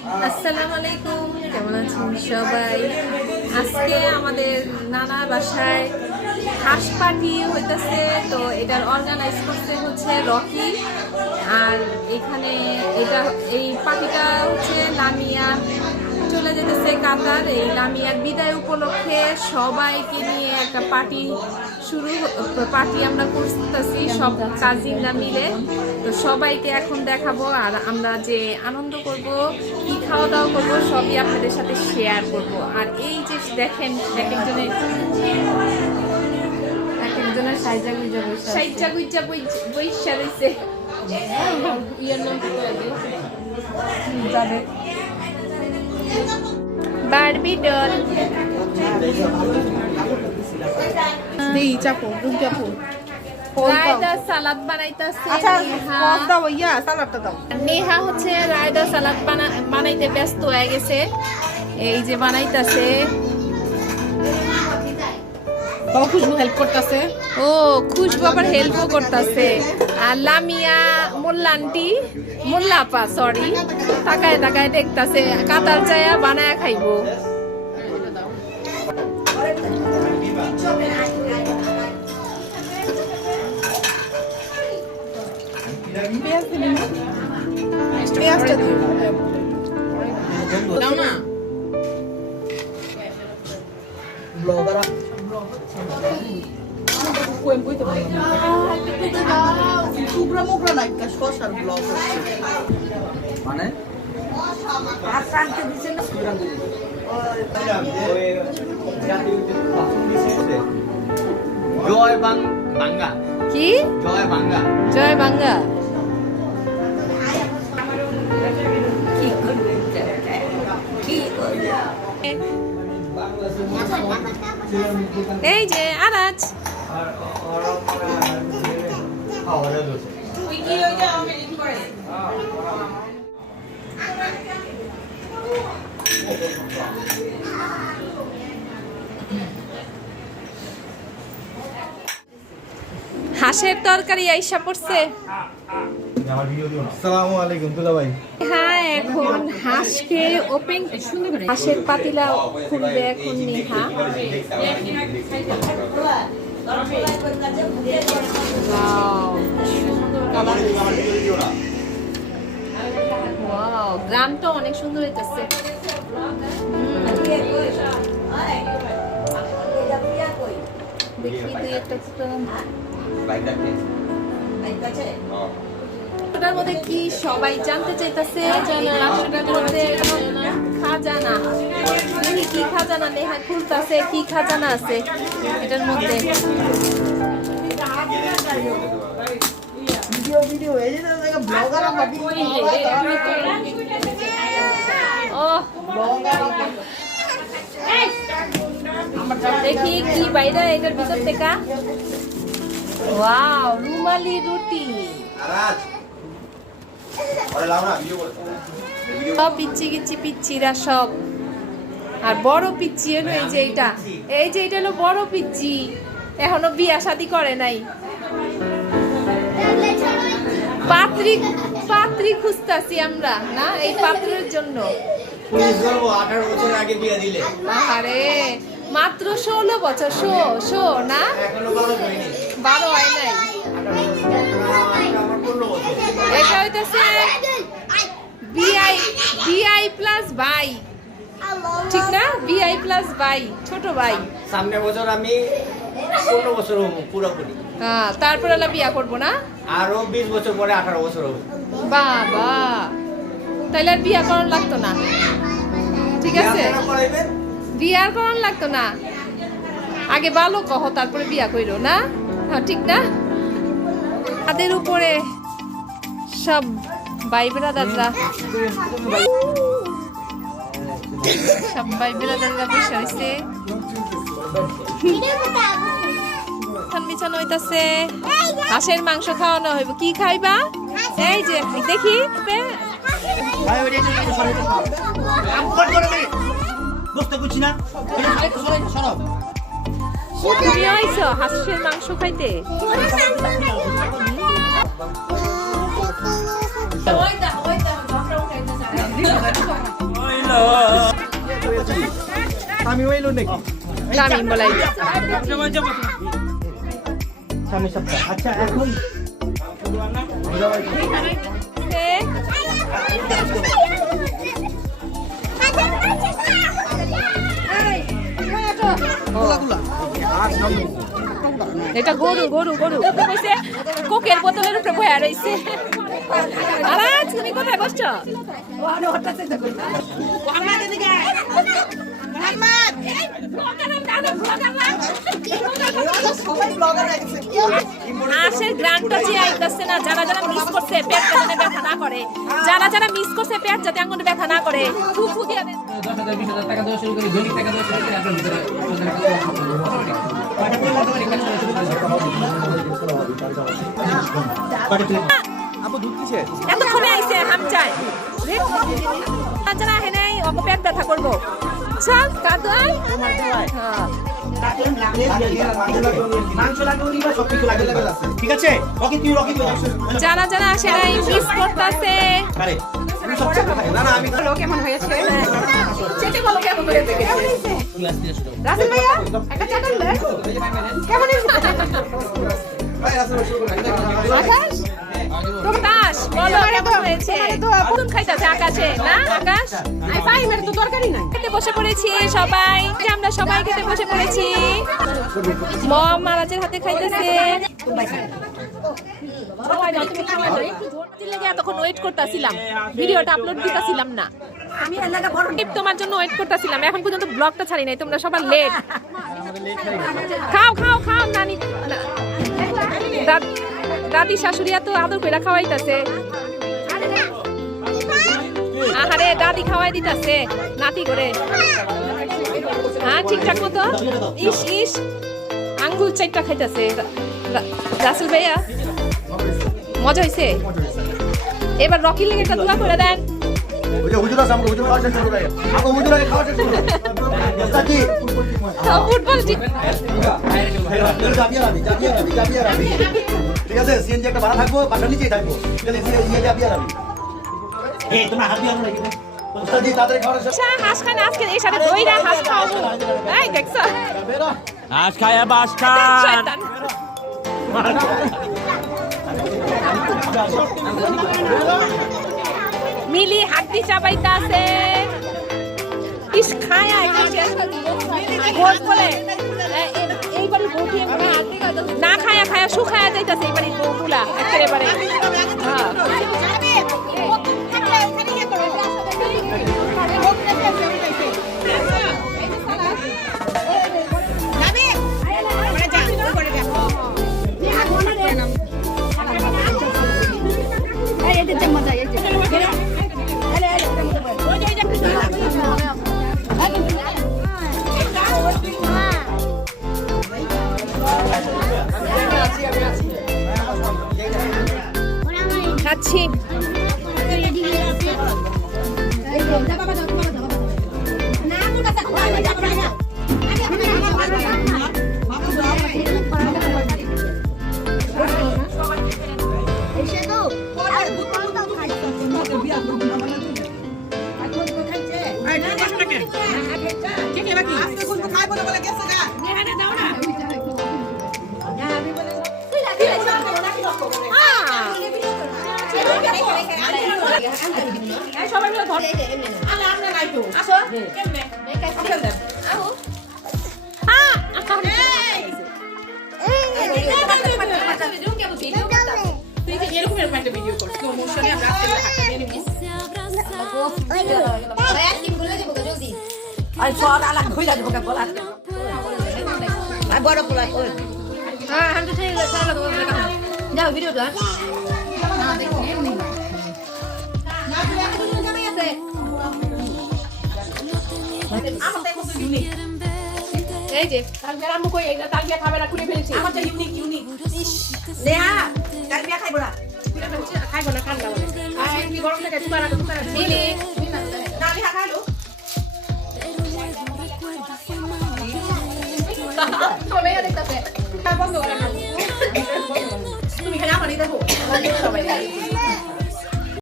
আসসালামু আলাইকুম, কেমন আছেন সবাই? আজকে আমাদের নানার বাসায় হাঁস পার্টি হইতেছে। তো এটার অর্গানাইজ করতে হচ্ছে রকি। আর এখানে এই পার্টিটা হচ্ছে লামিয়া চলে যেতেছে কাতার। এই লামিয়ার বিদায় উপলক্ষে সবাইকে নিয়ে একটা পার্টি আমরা করতেছি, সব কাজিনরা মিলে। তো সবাইকে এখন দেখাবো আর আমরা যে আনন্দ করব, কি খাওয়া দাওয়া করবো, সবই আপনাদের সাথে শেয়ার করব। আর এই যে দেখেন এক একজনের সাইজা গুইজা বইসা রয়েছে। বারবি ডল দেই চাপো চাপো রায়দা সালাদ বানাইতেছে। আচ্ছা দাও ইয়া সালাদটা দাও। নেহা হচ্ছে রায়দা সালাদ বানাইতে ব্যস্ত হয়ে গেছে। এই যে বানাইতেছে, বাবা খুশবু হেল্প করতেছে। ও খুশবু আবার হেল্পও করতেছে। আর লামিয়া মোল্লা আপা সরি তাকায় তাকায় দেখতেছে, কাতার চায়া বানায় খাইবো। পেঁয়াজটা দিও দাও না ব্লগার কোন কইতে পারি না টুকরা মুকরা না একটা শশার ব্লগ মানে আর শান্তি দিছে না সুরা দিছে জয় বাংলা কি জয় বাংলা জয় বাংলা এই যে আরাজ হাঁসের তরকারি আইসা পড়ছে। আসসালামু আলাইকুম দুলা ভাই। হ্যাঁ, এখন হাঁসকে ওপেন হাঁসের পাতিলা খুলবে এখন নেহা। ওয়াও, গ্রামটা অনেক সুন্দর হইতেছে। দেখি দুই একটা রাষ্ট্রটার মধ্যে কি সবাই জানতে চাইতেছে? রাষ্ট্রটার মধ্যে খাজানা, দেখি কি খাজানা নেহা খুলতেছে, কি খাজানা আছে এটার মধ্যে। ভিডিও এই যে ব্লগার আমরা ও দেখি কি বাইরে এটার ভিতর থেকে। ওয়াও, রুমালি রুটি, সব পিচ্ছি গিচ্ছি পিচ্ছিরা সব। আর বড় পিচ্ছি হলো এই যে এটা হলো বড় পিচ্ছি, এখনো বিয়া শাদী করে নাই। পাত্রী খুঁজতাছি আমরা না, এই পাত্রের জন্য। আরে মাত্র 16 বছর, শো না, 12 হয় নাই। এটা হইতেছে বিআই প্লাস ভাই, ঠিক না? বিআই প্লাস ভাই, ছোট ভাই। সামনে বছর আমি 15 বছর হব পুরোপুরি। হ্যাঁ, তারপর আলা বিয়া করবো না, আরো 20 বছর পরে 18 বছর হবে। বাবা, তাইলে আর বিয়া করার লাগতো না। ঠিক আছে, বিয়া করার লাগতো না, আগে ভালো কহ তারপরে বিয়া কইরো না। হ্যাঁ, ঠিক না? তাদের উপরে সব ভাই বেড়াদাররা বসে হয়েছে, বিছানো হইতাছে। হাঁসের মাংস খাওয়ানো হইব। কি খাইবা? এই যে দেখি তুমি আইছো হাঁসের মাংস খাইতে? আমি হইলো নাকি তামিম বলাই স্বামী সপ্তাহ আচ্ছা এখন এটা গরু গরু গরু কইছে কোকের বোতলের উপরে বয়া রইছে আরে তুমি কোথায় বসছো আশের গ্রান্টটা যে আইতাছে না যারা যারা মিস করছে পেট যাতে ব্যথা না করে যারা মিস করছে পেট যাতে আঙ্গুলে ব্যথা না করে ফুফু দিয়ে দেন 10,000 20,000 টাকা দেওয়া শুরু করে দৈনিক টাকা দেওয়া শুরু করে আপনার ভিতরে আপু দুধ কিসে এতক্ষণে আইছে হামচায় যারা হেনাই ওকে পেট ব্যথা করবো চল কাদাই ঠিক আছে রকি তুই রকি যারা যারা সেটাই মিস করতেছে আরে আমি সবচেয়ে না না আমি কেমন হয়েছে চেটে বলো কেমন হয়েছে রাসেল ভাইয়া একটা চাটন দেন কেমন আকাশ প্রকাশ বলো কেমন হয়েছে কোন খাইতাছে আকাশে না আকাশ আই ফাইমের তো তরকারি নাই খেতে বসে পড়েছি সবাই আমরা সবাই খেতে বসে পড়েছি মম মারাজের হাতে খাইতেছে এতক্ষণ ওয়েট করতেছিলাম ভিডিওটা আপলোড দিতেছিলাম না আমি তোমার জন্য ওয়েট করতেছিলাম এখন পর্যন্ত ব্লগটা ছাড়ি নাই তোমরা সবার লেট খাও খাও খাও নানি দাদি শাশুড়ি তো আদর করে খাওয়াইতাছে আহারে দাদি খাওয়াই দিতাছে নাতি করে হ্যাঁ ঠিকঠাক মতো ইস ইস আঙ্গুল চাইটা খাইতাছে রাসেল ভাইয়া মজা হয়েছে এবার রকি লেগে একটা দোয়া করে দেন ফুটবল ঠিক আছে সিএনজি একটা ভাড়া থাকবো বাসার নিচেই থাকবো তোমার হাত দিয়ে হাঁস খান আজকে এই সাথে দইরা হাঁস খাওয়াবো এই দেখছো হাঁস খায় বাস খান মিলি হাড্ডি চাবাইতা আছে ইস খায়া গোল বলে এইবারে বউটি না খায়া খায়া শুকায়া যাইতাছে এইবারে বউগুলা একেবারে হ্যাঁ খাচ্ছি সবাই মিলে ধর আমরা লাইটো আসো কেমনে কেমনে আও এই যে তালবিয়া আমু কই এইটা তালবিয়া খাবে না খুলে ফেলেছি আমারটা ইউনিক ইউনিক নেহা তালবিয়া খাইবো না খাইবো না ঠান্ডা বলে আর কি গরম লাগে তোমার দিলে না আমি খাইলো তুমি এটা দেখতেছে বন্ধ করে না তুমি খালি আমারই দেখো সবাই